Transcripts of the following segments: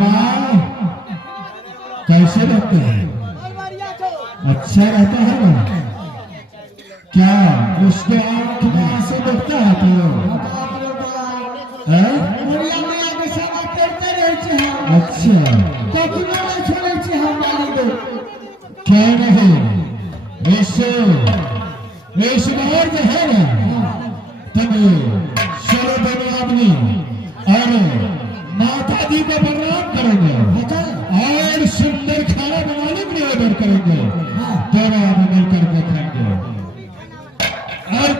माँ कैसे रहते हैं? अच्छा रहता है ना? क्या उसके आंख में आंसू देखता है तो? अच्छा क्या नहीं इस बार जो है ना तब चलो दोनों आदमी और माता जी को प्रणाम करेंगे और सुंदर खाना बनाने के लिए ऑर्डर करेंगे। दोनों आदमी मिलकर के खाएंगे। और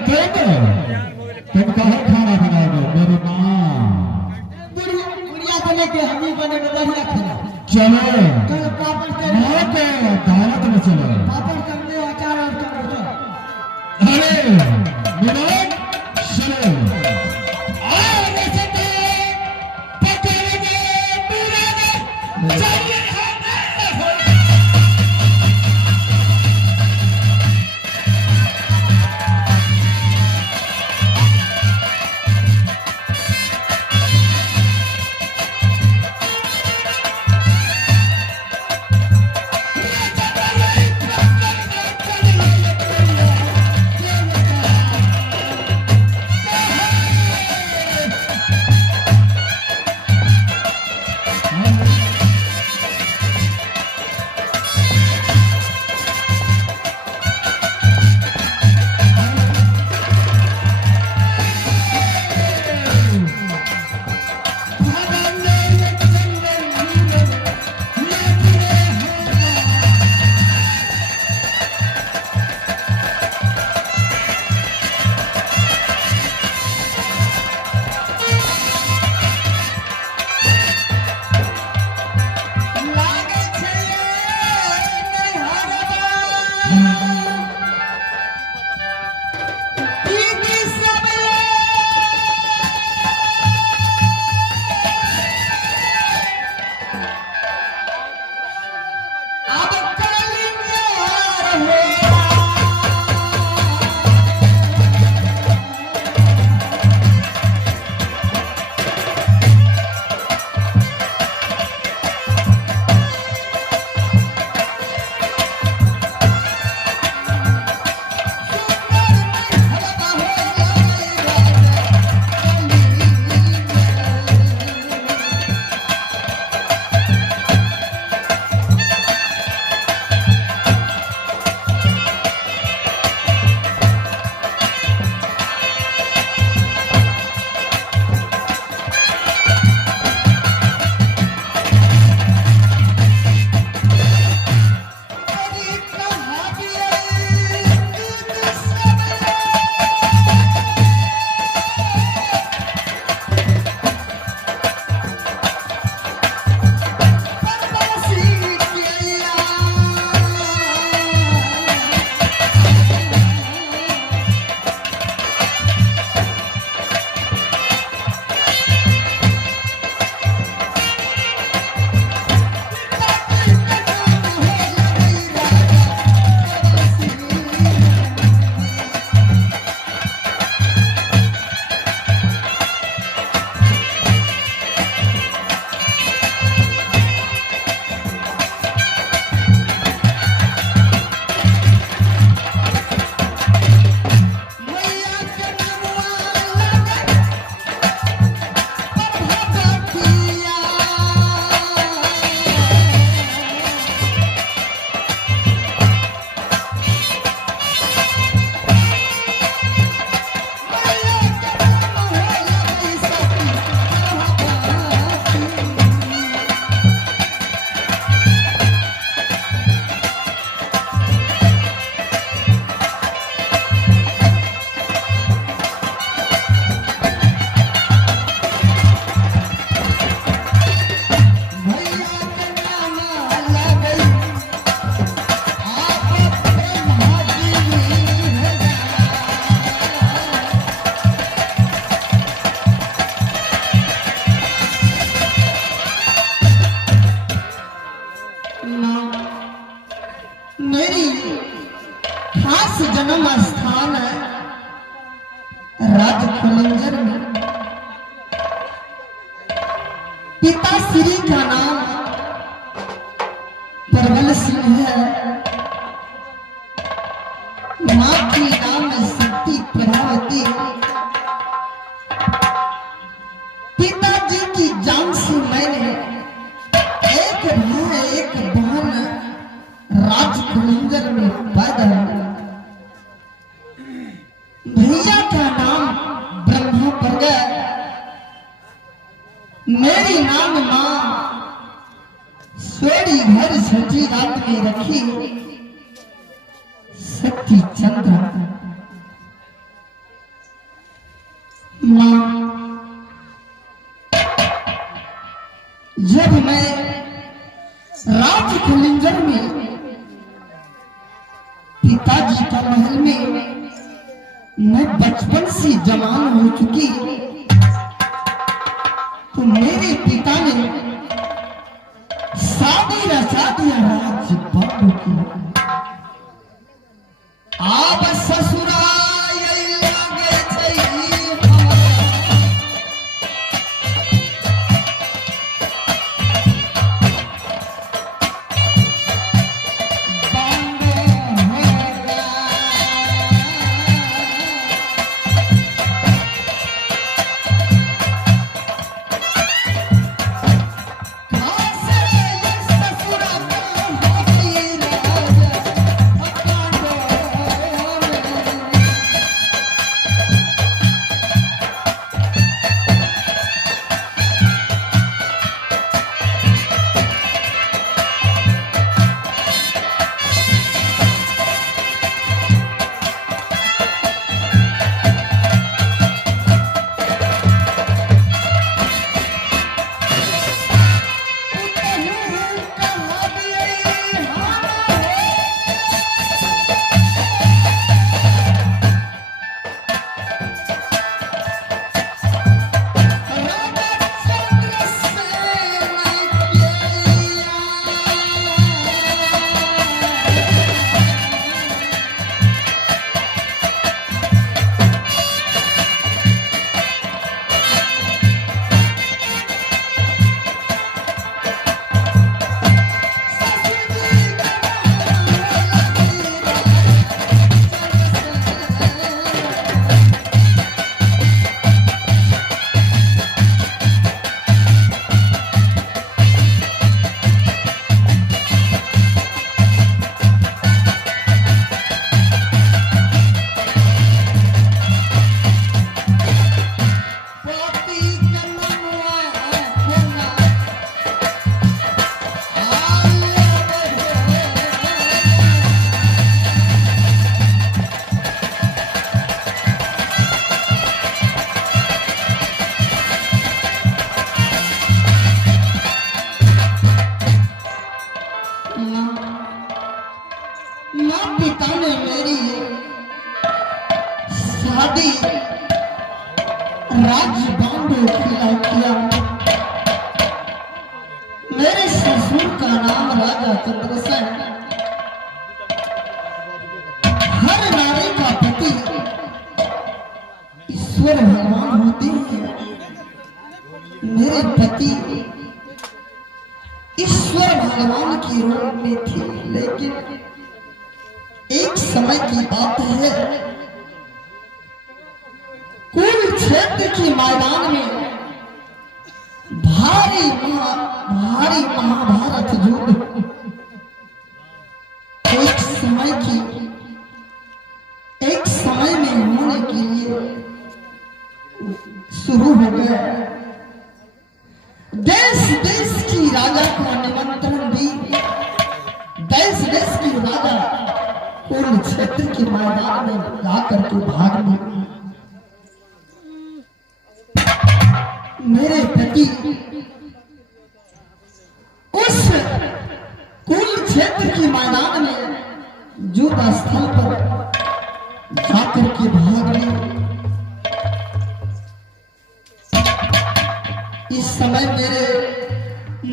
तुम कहाँ खाना बनाओगे? मेरी माँ चलो माँ के दावत में चलो। अरे विनोद चलो पिता श्री का नाम रुदल सिंह है, माँ की नाम शक्ति प्रभावती, पिताजी की जान से मैंने एक भाई एक बहन राज कुलिंगर में पैदा हुआ। भैया का नाम ब्रह्मा पड़ गया, मेरी नाम मां सोड़ी घर सजी रात में रखी सती चंद्र। मां जब मैं राज कुलिंगर में पिताजी का महल में मैं बचपन से जवान हो चुकी, तो मेरे पिता ने शादी रचा दिया राज बाबू की। आप ससुराल लागे चाहिए पिता ने मेरी शादी राज बाबू खिला किया। मेरे ससुर का नाम राजा चंद्रसेन, हर नारी का पति ईश्वर भगवान होते हैं। मेरे पति ईश्वर भगवान की रूप में थे, लेकिन एक समय की बात है, कुरुक्षेत्र के मैदान में भारी महाभारत युद्ध एक समय में होने के लिए शुरू हो गया। देश देश की राजा का निमंत्रण दी, देश देश की राजा कुरुक्षेत्र के मैदान में जाकर के भाग ली। मेरे पति उस कुरुक्षेत्र के मैदान में युद्ध स्थल पर जाकर के भाग ली। इस समय मेरे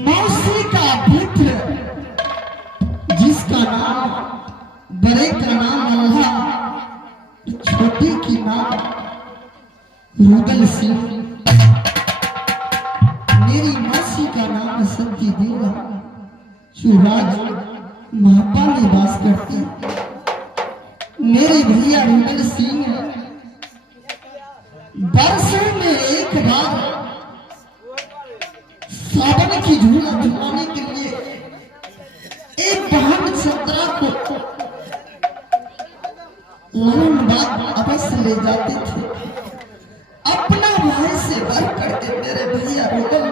मौसी का पुत्र, जिसका नाम बड़े का नाम अल्लाह, छोटे की नाम रुदल सिंह, मेरी मौसी का नाम सती देवा, सुराज महापा निवास करती मेरे भैया रुदल सिंह वर्षों में एक बार सावन की झूला झुलाने के लिए एक वाहन छतरा को लालबाग अवश्य ले जाते थे। अपना भाई से बढ़ करके मेरे भैया रुदल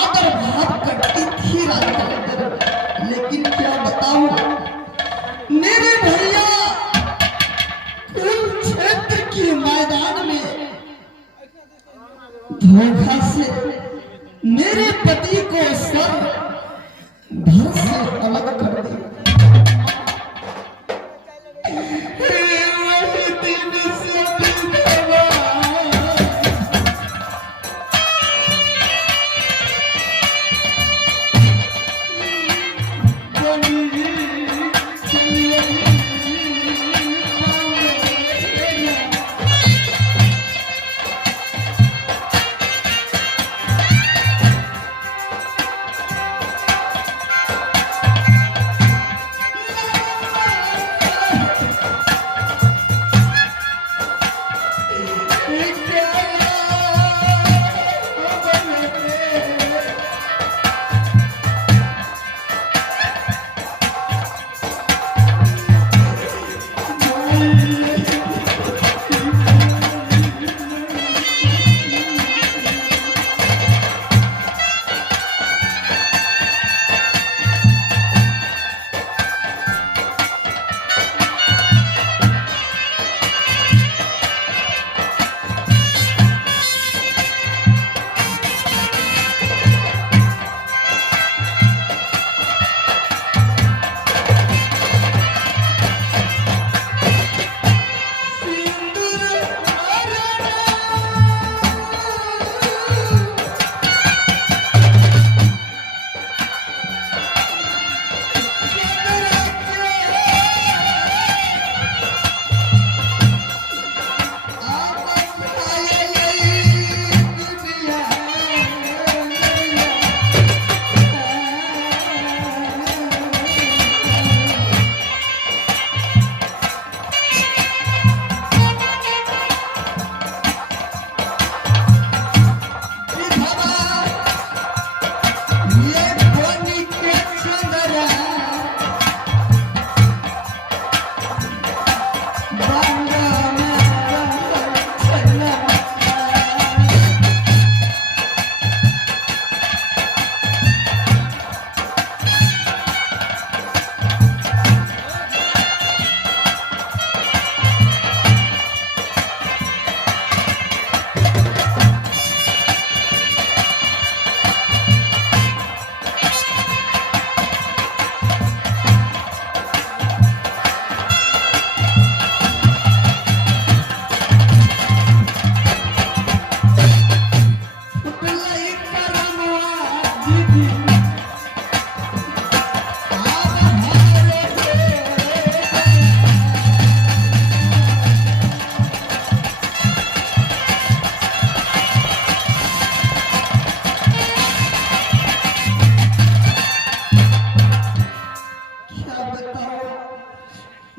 आदर भाव करती थी राजा, लेकिन क्या बताऊं मेरे भैया कुरुक्षेत्र के मैदान में धोखा से मेरे पति को सर घर से अलग कर दिया।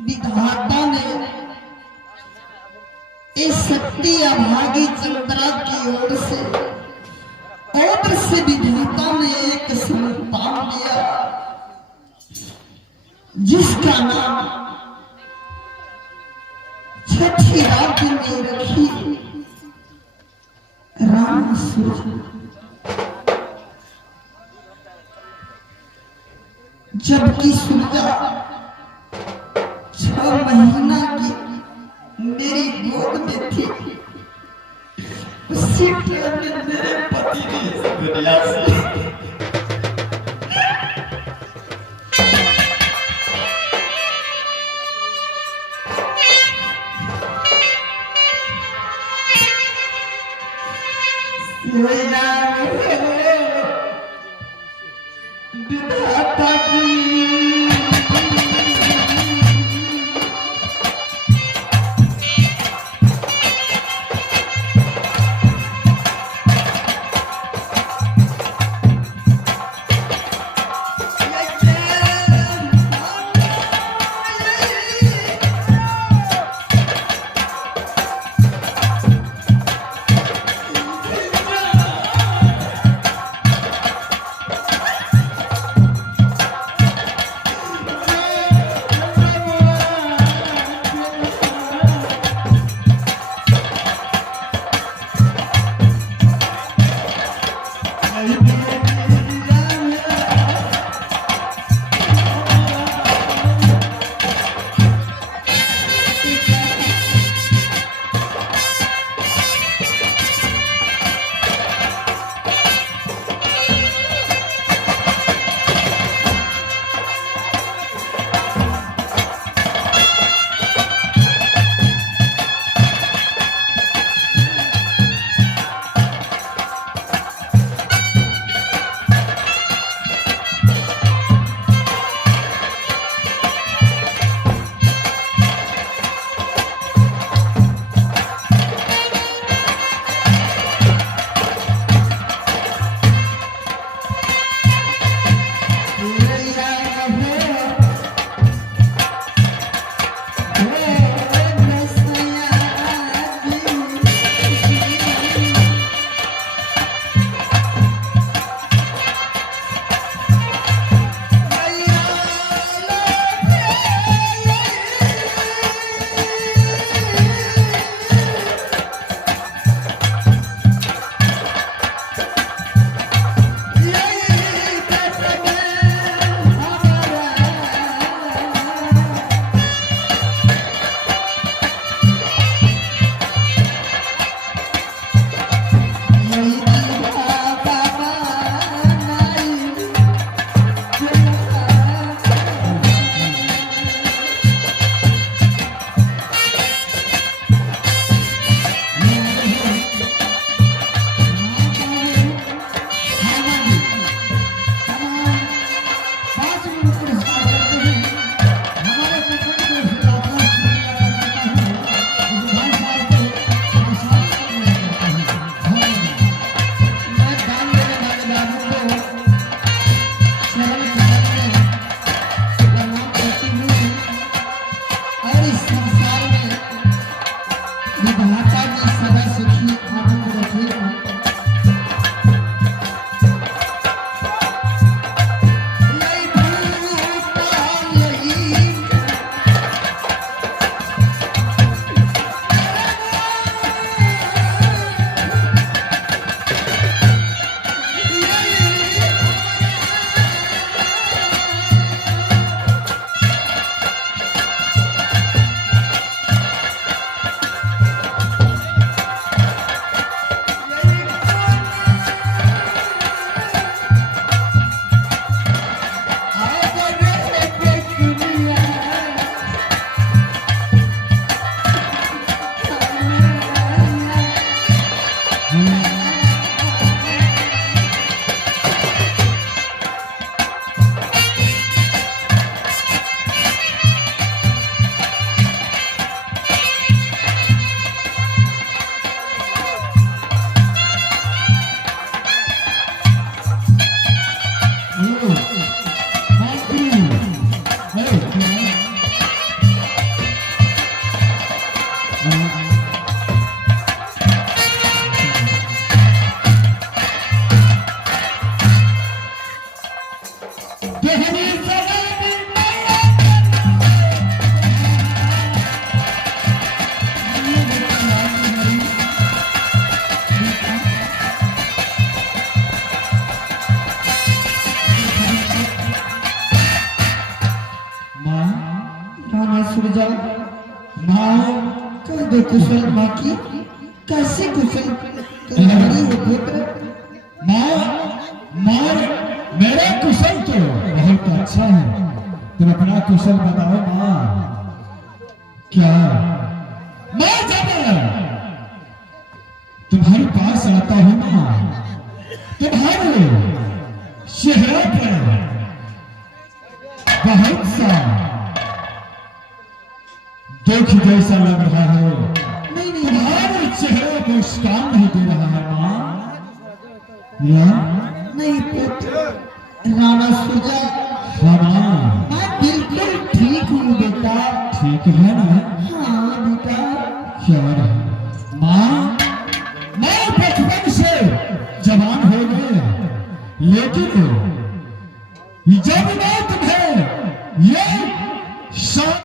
विधाता ने इस शक्ति अभागी चंद्रा की ओर से विधाता ने एक संतान दिया जिसका नाम छठी रात में रखी राम सूर्य। जबकि सूर्या 6 महीना की मेरी गोद में थी, उसी टाइम में मेरे पति ने इस दुनिया से विधाता की तेरी सलामी मैया माँ राणा सुरजा माँ कह दो कुशल माँ की कैसे कुशल तुम्हारी हो पुत्र माँ माँ मेरा कुशल तो बहुत अच्छा है तुम अपना कुशल बताओ माँ क्या मैं जब तुम्हारे पास आता हूँ माँ तुम्हारे चेहरे पर बहुत सा दुख जैसा लग रहा है नहीं नहीं तुम्हारे चेहरे पर मुस्कान नहीं दे रहा है माँ या नहीं पुत्र राणा सुरजा हाँ माँ मैं बिल्कुल ठीक हूँ बेटा ठीक है ना हाँ बेटा क्या माँ मैं बचपन से जवान हो गए लेकिन जब मैं तुम्हें ये